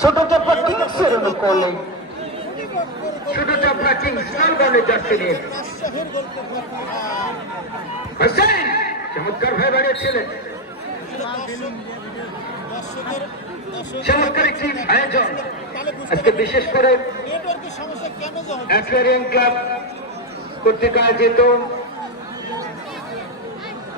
ছোট চাপা কিংসের করলেন ছোট চাপা কিংস নিয়ে। রাজশাহীর হোসেন, চমৎকার ভাই বাড়িয়েছিলেন চমৎকার একটি আয়োজন। আজকে বিশেষ করে অ্যাকোয়ারিয়াম ক্লাব কর্তৃক আয়োজিত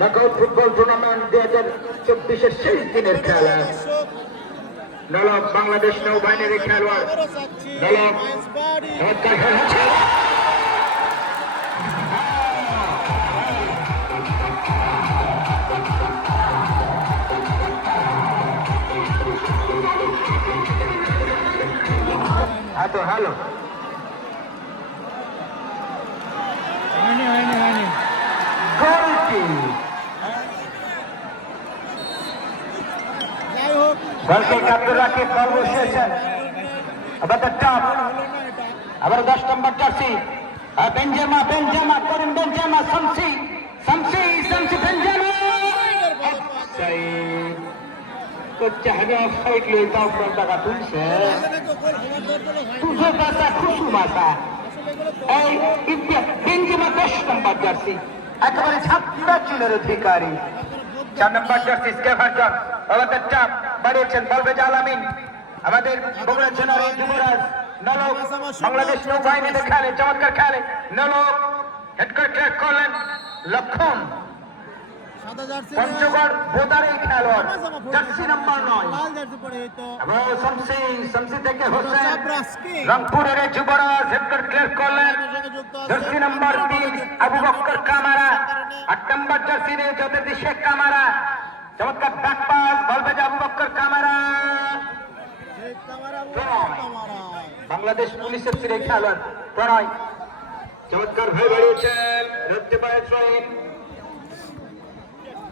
নকআউট ফুটবল টুর্নামেন্ট দুই হাজার চব্বিশের শেষ দিনের খেলা। নলক বাংলাদেশ নৌবাহিনীর খেলোয়াড়। হচ্ছে। হ্যালো হোক গোলকে আব্দুল রাকিব বল বসিয়েছেন দ্য টপ আবার দশ নম্বর জার্সি। বেঞ্জামা বেঞ্জামা করিম বেঞ্জামা শামসি শামসি শামসি বেঞ্জামা তো গোল হওয়ার দরকার হয় তুঝে বাসা খুশু বাসা আসলে এগুলো এই ইন্ডিয়া বেঞ্জামা দশ নম্বর জার্সি। একেবারে ছাত্রা চুলের অধিকারী। চার নম্বর জার্সি স্কেভারজন আমাদের চাপ বাড়িয়েছেন বলবেজ আলামিন, আমাদের বগুড়া জেলার যুবরাজ নলক, বাংলাদেশ নৌবাহিনীতে খেলে চমৎকার খেলে নলক হেড করে করলেন লক্ষণ। পঞ্চগড় বোদার খেলোয়াড়, জার্সি নাম্বার নয়। এবং শামসি শামসি থেকে হোসেন, রংপুরের যুবরাজ হেড করে করলেন, জার্সি নাম্বার তিন আবু বক্কর কামারা, আট নম্বর জার্সি নিয়ে জ্যোতির্দি শেখ কামারা চমৎকার ব্যাক পাস বলবে যে আবু বক্কর, কামারা। এই বাংলাদেশ পুলিশের সিরে খেলোয়াড় প্রণয়। চমৎকার ভাই বাড়িয়েছেন ধরতে পারে ট্রেন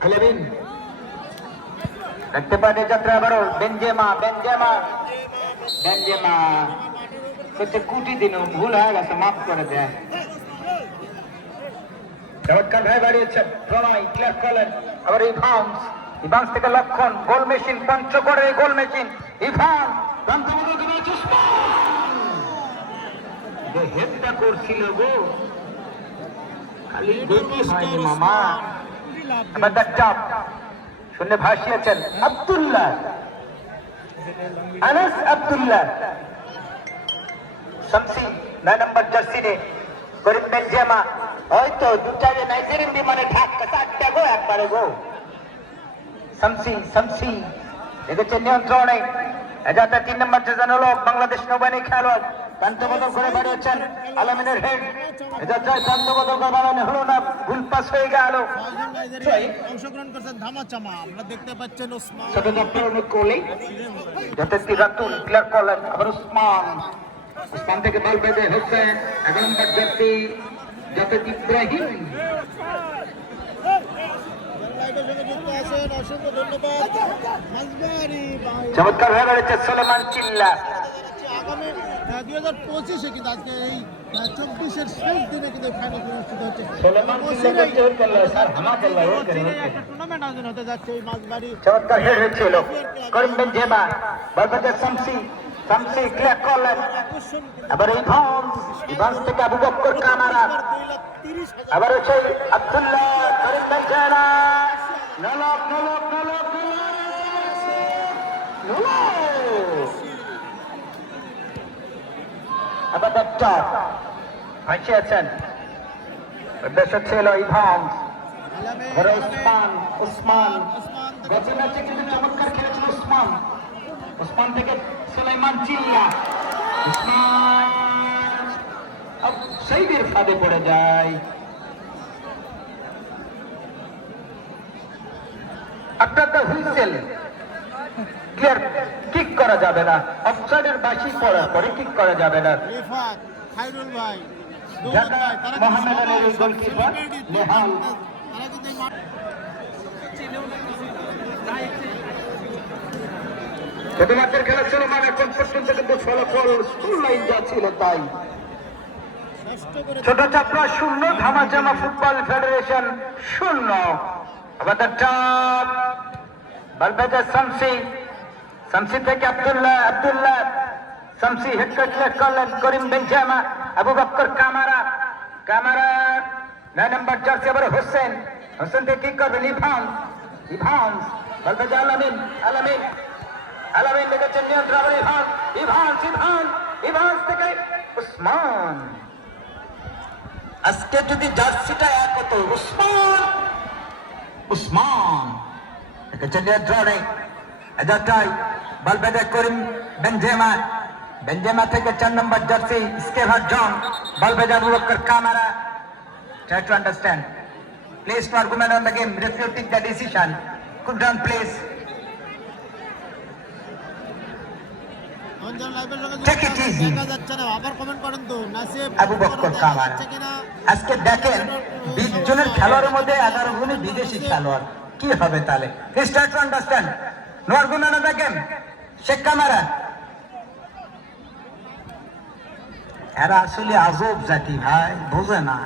আলামিন দেখতে পারে যাত্রা আবারও বেঞ্জেমা বেঞ্জেমা বেঞ্জেমা করতে কুটি দিন ভুল হয়ে গেছে, মাফ করে দেয়। চমৎকার ভাই বাড়িয়েছে প্রণয় ক্লিয়ার করলেন আবার ইভান্স ইভান্স থেকে লক্ষণ গোল মেশিন পঞ্চগড়ের গোল মেশিন। ইভান প্রান্তমুখী হেডটা করছিল গো খালি গতি হয়নি মামা। এবার দ্য শুনে ভাসিয়েছেন আব্দুল্লাহ। আনাস আব্দুল্লাহ। শামসি নয় নম্বর জার্সি নে করিম বেনজেমা হয়তো দুটা যে নাইজেরিয়ান বিমানে গো একবারে গো। শামসি শামসি দেখেছে নিয়ন্ত্রণে। এজাতে তিন নম্বর যেজন হলো বাংলাদেশ নৌবাহিনী খেলোয়াড়। প্রান্ত বদল করে বাড়িয়েছেন আলমিনের হেড। এটা প্রান্ত বদল করে বাড়ানো হলো না ভুল পাস হয়ে গেল। অংশগ্রহণ করছেন ধামাচামা। আমরা দেখতে পাচ্ছেন ওসমান। ছোট দপ্তর অনেক করলেই যাতে তিরাতুল ক্লিয়ার করলেন আবার উসমান উসমান থেকে বল বেঁধে হোসেন এক নম্বর জাতি যাতে ইব্রাহিম। চমৎকার হয়ে বেড়েছে সোলেমান চিল্লা আগামী দুই হাজার পঁচিশে কিন্তু আজকে এই চব্বিশের শেষ দিনে কিন্তু ফাইনাল অনুষ্ঠিত হচ্ছে। একটা টুর্নামেন্ট আয়োজন হতে যাচ্ছে এই মাঝবাড়ি চমৎকার হেড হয়েছিল করিম বেনজেমা বল শামসি শামসি ক্লিয়ার করলেন। আবার এই ইভান্স থেকে আবু বক্কর কামারা। আবার হচ্ছে আব্দুল্লাহ নলক নলক নলক আবার একটা ভাইসে আছেন দেশে ছিল আলামে এবার উসমান উসমান গত ম্যাচে কিন্তু চমৎকার খেলেছিল উসমান উসমান থেকে সুলাইমান চিল্লা উসমান সেইদের ফাঁদে পড়ে যায় দ্য হুইসেল। ক্লিয়ার? কিক করা যাবে না। অফসাইডের বাসি পড়ার পরে কিক করা যাবে না। খাইরুল ভাই শুধুমাত্র খেলা ছিল মানে এখন পর্যন্ত কিন্তু ফলাফল স্কুল লাইন যা ছিল তাই। ছোট চাপড়া শূন্য ধামাচামা ফুটবল ফেডারেশন শূন্য। আমাদের টপ বলবেজা শামসি শামসি থেকে Abdullah Abdullah, Shamsi head coach late করলেন করিম বেঞ্জামা আবু বক্কর কামারা কামারা, নয় নম্বর জার্সি আবার হোসেন হোসেন থেকে কি করবেন ইভান ইভান বলবেজা আলামিন আলামিন আলামিন দেখেছেন নিয়ন্ত্রণ আবার ইভান ইভান ইভান ইভান থেকে উসমান। আজকে যদি জার্সিটা এক হতো, উসমান উসমান দেখেছেন ড্রনে এদাটাই বল বেদে করিম বেনজেমা বেনজেমা থেকে চার নম্বর জার্সি স্কেভার জন বল বেদে Abu Bakarr Kamara try to understand place to argument on the game refuting the decision could run place Abu Bakarr আজকে দেখেন বিশ জনের খেলোয়াড়ের মধ্যে এগারো জনই বিদেশি খেলোয়াড়। কি হবে তাহলে? Please to understand no argument on Sheikh Kamara. এরা আসলে আজব জাতি ভাই বোঝে না।